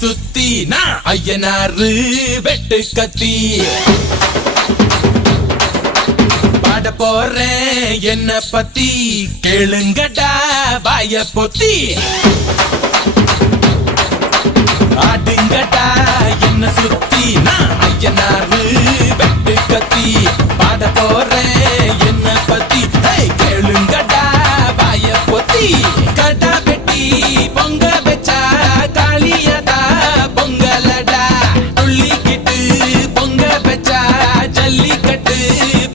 சுத்தி நான் ஐயனாரு வெட்டு கத்தி பாட போறேன் என்ன பத்தி கேளுங்கடா வாய பொத்தி ஆடுங்கடா என்ன சுத்தி நான் ஐயனாரு வெட்டு கத்தி பாட